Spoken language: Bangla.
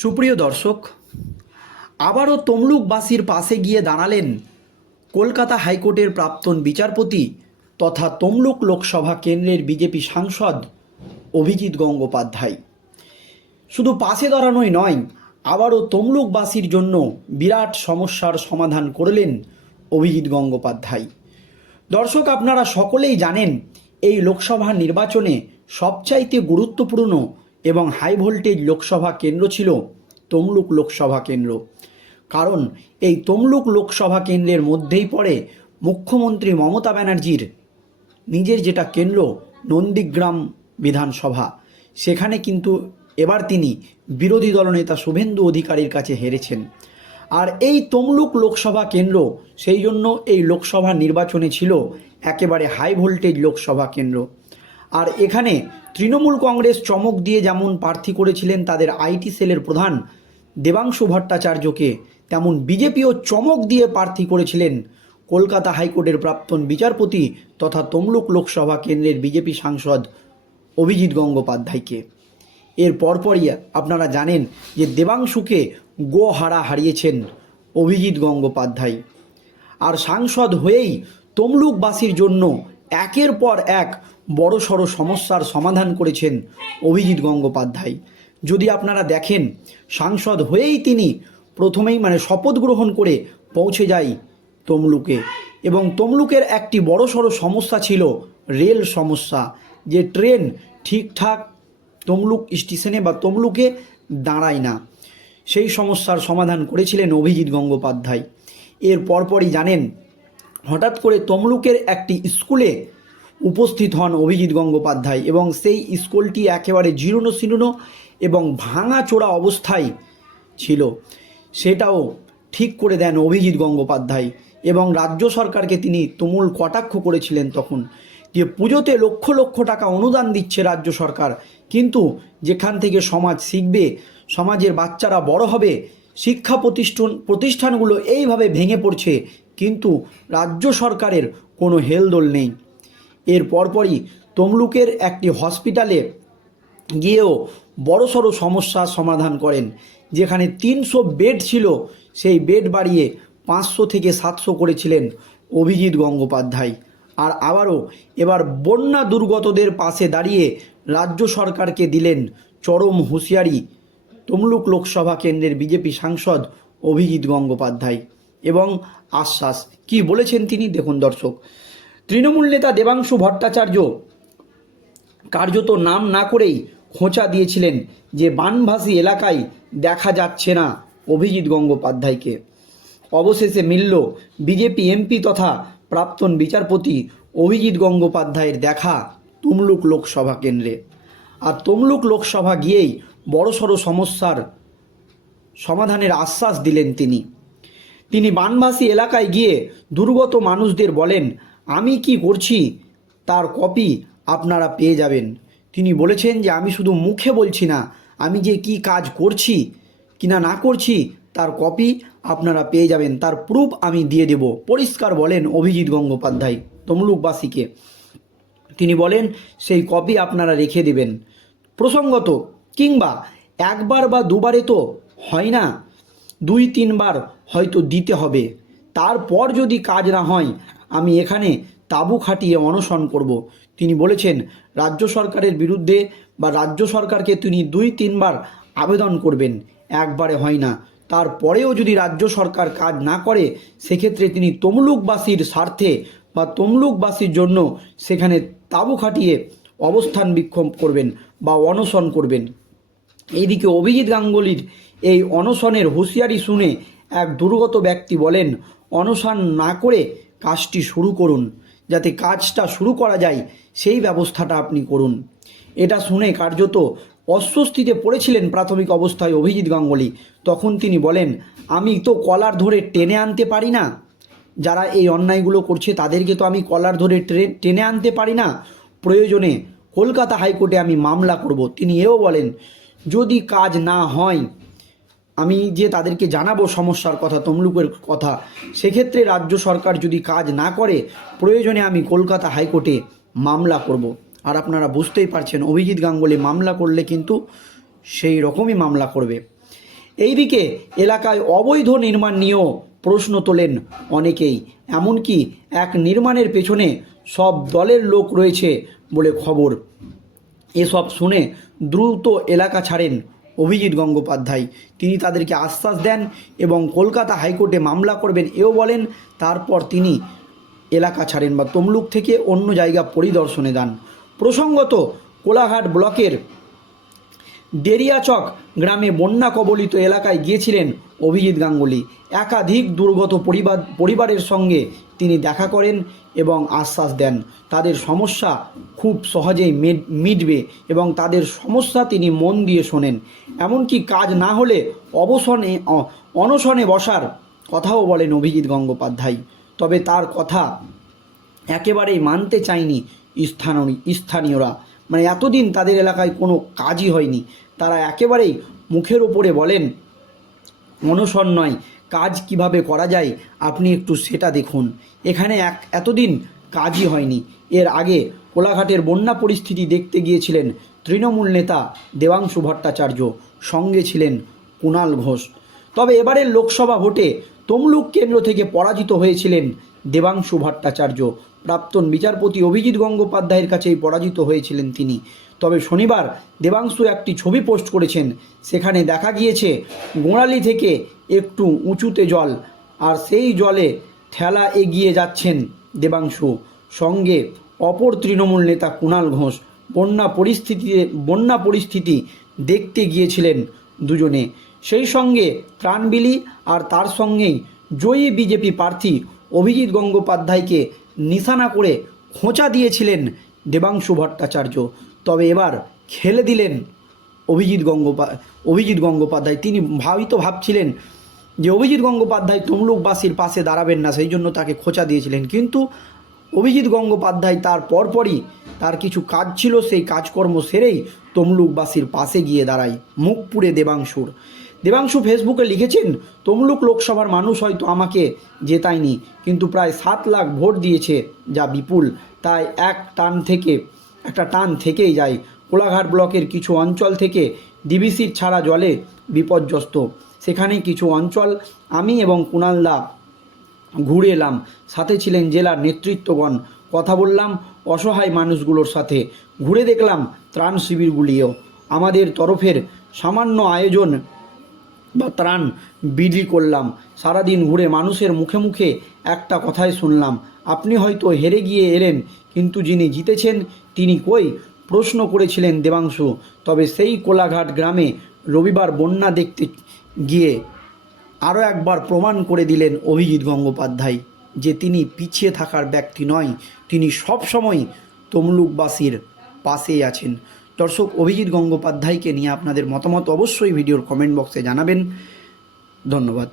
সুপ্রিয় দর্শক, আবারও তমলুকবাসীর পাশে গিয়ে দাঁড়ালেন কলকাতা হাইকোর্টের প্রাক্তন বিচারপতি তথা তমলুক লোকসভা কেন্দ্রের বিজেপি সাংসদ অভিজিৎ গঙ্গোপাধ্যায়। শুধু পাশে দাঁড়ানোই নয়, আবারও তমলুকবাসীর জন্য বিরাট সমস্যার সমাধান করলেন অভিজিৎ গঙ্গোপাধ্যায়। দর্শক, আপনারা সকলেই জানেন, এই লোকসভা নির্বাচনে সবচাইতে গুরুত্বপূর্ণ এবং হাই ভোল্টেজ লোকসভা কেন্দ্র ছিল তমলুক লোকসভা কেন্দ্র। কারণ এই তমলুক লোকসভা কেন্দ্রের মধ্যেই পড়ে মুখ্যমন্ত্রী মমতা ব্যানার্জির নিজের যেটা কেন্দ্র, নন্দীগ্রাম বিধানসভা। সেখানে কিন্তু এবার তিনি বিরোধী দলনেতা শুভেন্দু অধিকারীর কাছে হেরেছেন। আর এই তমলুক লোকসভা কেন্দ্র, সেই জন্য এই লোকসভা নির্বাচনে ছিল একেবারে হাই ভোল্টেজ লোকসভা কেন্দ্র। আর এখানে তৃণমূল কংগ্রেস চমক দিয়ে যেমন প্রার্থী করেছিলেন তাদের আইটি সেলের প্রধান দেবাংশু ভট্টাচার্যকে, তেমন বিজেপিও চমক দিয়ে প্রার্থী করেছিলেন কলকাতা হাইকোর্টের প্রাক্তন বিচারপতি তথা তমলুক লোকসভা কেন্দ্রের বিজেপি সাংসদ অভিজিৎ গঙ্গোপাধ্যায়কে। এর পরপরই আপনারা জানেন যে দেবাংশুকে গো হারা হারিয়েছেন অভিজিৎ গঙ্গোপাধ্যায়। আর সাংসদ হয়েই তমলুকবাসীর জন্য একের পর এক বড়সড় সমস্যার সমাধান করেছেন অভিজিৎ গঙ্গোপাধ্যায়। যদি আপনারা দেখেন, সাংসদ হয়েই তিনি প্রথমেই মানে শপথ গ্রহণ করে পৌঁছে যায় তমলুকে এবং তমলুকের একটি বড় সড়ো সমস্যা ছিল রেল সমস্যা, যে ট্রেন ঠিকঠাক তমলুক স্টেশনে বা তমলুকে দাঁড়ায় না। সেই সমস্যার সমাধান করেছিলেন অভিজিৎ গঙ্গোপাধ্যায়। এর পরপরই জানেন, হঠাৎ করে তমলুকের একটি স্কুলে উপস্থিত হন অভিজিৎ গঙ্গোপাধ্যায় এবং সেই স্কুলটি একেবারে জীর্ণ শীর্ণ এবং ভাঙা ভাঙাচোরা অবস্থায় ছিল। সেটাও ঠিক করে দেন অভিজিৎ গঙ্গোপাধ্যায় এবং রাজ্য সরকারকে তিনি তুমুল কটাক্ষ করেছিলেন তখন যে পুজোতে লক্ষ লক্ষ টাকা অনুদান দিচ্ছে রাজ্য সরকার। কিন্তু যেখান থেকে সমাজ শিখবে, সমাজের বাচ্চারা বড় হবে, শিক্ষা প্রতিষ্ঠান প্রতিষ্ঠানগুলো এইভাবে ভেঙে পড়ছে, কিন্তু রাজ্য সরকারের কোনো হেলদোল নেই। এর পরপরই তমলুকের একটি হসপিটালে গিয়েও বড়সড় সমস্যার সমাধান করেন, যেখানে তিনশো বেড ছিল, সেই বেড বাড়িয়ে পাঁচশো থেকে সাতশো করেছিলেন অভিজিৎ গঙ্গোপাধ্যায়। আর আবারও এবার বন্যা দুর্গতদের পাশে দাঁড়িয়ে রাজ্য সরকারকে দিলেন চরম হুঁশিয়ারি তমলুক লোকসভা কেন্দ্রের বিজেপি সাংসদ অভিজিৎ গঙ্গোপাধ্যায়। এবং আশ্বাস, কি বলেছেন তিনি? দেখুন দর্শক তৃণমূল নেতা দেবাংশু ভট্টাচার্য কার্যত নাম না করেই খোঁচা দিয়েছিলেন যে বানভাসী এলাকায় দেখা যাচ্ছে না অভিজিৎ গঙ্গোপাধ্যায়কে। অবশেষে মিলল বিজেপি, এমপি তথা প্রাক্তন বিচারপতি অভিজিৎ গঙ্গোপাধ্যায়ের দেখা তমলুক লোকসভা কেন্দ্রে। আর তমলুক লোকসভা গিয়েই বড়সড় সমস্যার সমাধানের আশ্বাস দিলেন তিনি। তিনি বানবাসী এলাকায় গিয়ে দুর্গত মানুষদের বলেন আমি কি করছি? তার কপি আপনারা পেয়ে যাবেন। তিনি বলেছেন যে, আমি শুধু মুখে বলছি না, আমি যে কি কাজ করছি কিনা না করছি, তার কপি আপনারা পেয়ে যাবেন। তার প্রুফ আমি দিয়ে দেব। পরিষ্কার বলেন অভিজিৎ গঙ্গোপাধ্যায়, তমলুকবাসীকে। তিনি বলেন, সেই কপি আপনারা রেখে দেবেন। প্রসঙ্গত, কিংবা একবার বা দুবারে তো হয় না, দুই তিনবার হয়তো দিতে হবে। তারপর যদি কাজ না হয় আমি এখানে তাঁবু খাটিয়ে অনশন করব। তিনি বলেছেন, রাজ্য সরকারের বিরুদ্ধে বা রাজ্য সরকারকে তিনি দুই, তিনবার আবেদন করবেন, একবারে হয় না। তারপরেও যদি রাজ্য সরকার কাজ না করে, সেক্ষেত্রে তিনি তমলুকবাসীর স্বার্থে বা তমলুকবাসীর জন্য সেখানে তাঁবু খাটিয়ে অবস্থান বিক্ষোভ করবেন বা অনশন করবেন। এইদিকে অভিজিৎ গাঙ্গুলির এই অনশনের হুঁশিয়ারি শুনে এক দুর্গত ব্যক্তি বলেন, অনশন না করে কাজটি শুরু করুন, যাতে কাজটা শুরু করা যায়, সেই ব্যবস্থাটা আপনি করুন। এটা শুনে কার্যত অস্বস্তিতে পড়েছিলেন প্রাথমিক অবস্থায় অভিজিৎ গাঙ্গুলি। তখন তিনি বলেন, আমি তো কলার ধরে টেনে আনতে পারি না। যারা এই অন্যায়গুলো করছে তাদেরকে তো আমি কলার ধরে টেনে আনতে পারি না। প্রয়োজনে কলকাতা হাইকোর্টে আমি মামলা করব। তিনি এও বলেন, যদি কাজ না হয় আমি যে তাদেরকে জানাব সমস্যার কথা, তমলুকের কথা, সেক্ষেত্রে রাজ্য সরকার যদি কাজ না করে, প্রয়োজনে আমি কলকাতা হাইকোর্টে মামলা করব। আর আপনারা বুঝতেই পারছেন, অভিজিৎ গাঙ্গুলি মামলা করলে কিন্তু সেই রকমই মামলা করবে। এইদিকে এলাকায় অবৈধ নির্মাণ নিয়েও প্রশ্ন তোলেন অনেকেই। এমনকি এক নির্মাণের পেছনে সব দলের লোক রয়েছে বলে খবর। এসব শুনে দ্রুত এলাকা ছাড়েন অভিজিৎ গঙ্গোপাধ্যায়। তিনি তাদেরকে আশ্বাস দেন এবং কলকাতা হাইকোর্টে মামলা করবেন। এও বলেন, তারপর তিনি এলাকা ছাড়েন বা তমলুক থেকে অন্য জায়গা পরিদর্শনে দেন প্রসঙ্গত, কোলাঘাট ব্লকের দেরিয়াচক গ্রামে বন্যা কবলিত এলাকায় গিয়েছিলেন অভিজিৎ গাঙ্গুলি। একাধিক দুর্গত পরিবার, পরিবারের সঙ্গে তিনি দেখা করেন এবং আশ্বাস দেন। তাদের সমস্যা খুব সহজেই মিটবে এবং তাদের সমস্যা তিনি মন দিয়ে শোনেন। এমনকি কাজ না হলে অবসনে অনশনে বসার কথাও বলেন অভিজিৎ গঙ্গোপাধ্যায়। তবে তার কথা একেবারেই মানতে চায়নি স্থানীয় স্থানীয়রা। মানে এতদিন তাদের এলাকায় কোনো কাজই হয়নি। তারা একেবারেই মুখের ওপরে বলেন অনশন নয়, কাজ কীভাবে করা যায় আপনি একটু সেটা দেখুন। এখানে এক, এতদিন কাজই হয়নি। এর আগে কোলাঘাটের বন্যা পরিস্থিতি দেখতে গিয়েছিলেন তৃণমূল নেতা দেবাংশু ভট্টাচার্য, সঙ্গে ছিলেন কুণাল ঘোষ। তবে এবারের লোকসভা ভোটে তমলুক কেন্দ্র থেকে পরাজিত হয়েছিলেন দেবাংশু ভট্টাচার্য। প্রাক্তন বিচারপতি অভিজিৎ গঙ্গোপাধ্যায়ের কাছেই পরাজিত হয়েছিলেন তিনি। তবে শনিবার দেবাংশু একটি ছবি পোস্ট করেছেন। সেখানে দেখা গিয়েছে, গোড়ালি থেকে একটু উঁচুতে জল, আর সেই জলে ঠেলা এগিয়ে যাচ্ছেন দেবাংশু। সঙ্গে অপর তৃণমূল নেতা কুণাল ঘোষ। বন্যা পরিস্থিতিতে, বন্যা পরিস্থিতি দেখতে গিয়েছিলেন দুজনে। সেই সঙ্গে ত্রাণবিলি আর তার সঙ্গেই জয়ী বিজেপি প্রার্থী অভিজিৎ গঙ্গোপাধ্যায়কে নিশানা করে খোঁচা দিয়েছিলেন দেবাংশু ভট্টাচার্য। তবে এবার খেলে দিলেন অভিজিৎ গঙ্গোপা, অভিজিৎ গঙ্গোপাধ্যায়। তিনি ভাবিত ভাবছিলেন যে অভিজিৎ গঙ্গোপাধ্যায় তমলুকবাসীর পাশে দাঁড়াবেন না, সেই জন্য তাকে খোঁচা দিয়েছিলেন। কিন্তু অভিজিৎ গঙ্গোপাধ্যায় তার পরপরই তার কিছু কাজ ছিল, সেই কাজকর্ম সেরেই তমলুকবাসীর পাশে গিয়ে দাঁড়ায় মুখ পুড়ে দেবাংশুর। দেবাংশু ফেসবুকে লিখেছেন, তমলুক লোকসভার মানুষ হয়তো আমাকে জেতায়নি, কিন্তু প্রায় সাত লাখ ভোট দিয়েছে যা বিপুল। তাই এক টান থেকে, একটা টান থেকেই যায়। কোলাঘাট ব্লকের কিছু অঞ্চল থেকে ডিবিসির ছাড়া জলে বিপর্যস্ত। সেখানে কিছু অঞ্চল আমি এবং কুণালদা ঘুরে এলাম। সাথে ছিলেন জেলার নেতৃত্বগণ। কথা বললাম অসহায় মানুষগুলোর সাথে। ঘুরে দেখলাম ত্রাণ শিবিরগুলিও। আমাদের তরফের সামান্য আয়োজন বা ত্রাণ বিলি করলাম। সারাদিন ঘুরে মানুষের মুখে মুখে একটা কথাই শুনলাম। আপনি হয়তো হেরে গিয়ে এলেন, কিন্তু যিনি জিতেছেন তিনি কই? প্রশ্ন করেছিলেন দেবাংশু। তবে সেই কোলাঘাট গ্রামে রবিবার বন্যা দেখতে গিয়ে আরও একবার প্রমাণ করে দিলেন অভিজিৎ গঙ্গোপাধ্যায় যে তিনি পিছিয়ে থাকার ব্যক্তি নয়। তিনি সবসময় তমলুকবাসীর পাশেই আছেন। দর্শক অভিজিৎ গঙ্গোপাধ্যায়কে নিয়ে আপনাদের মতামত অবশ্যই ভিডিওর কমেন্ট বক্সে জানাবেন। ধন্যবাদ।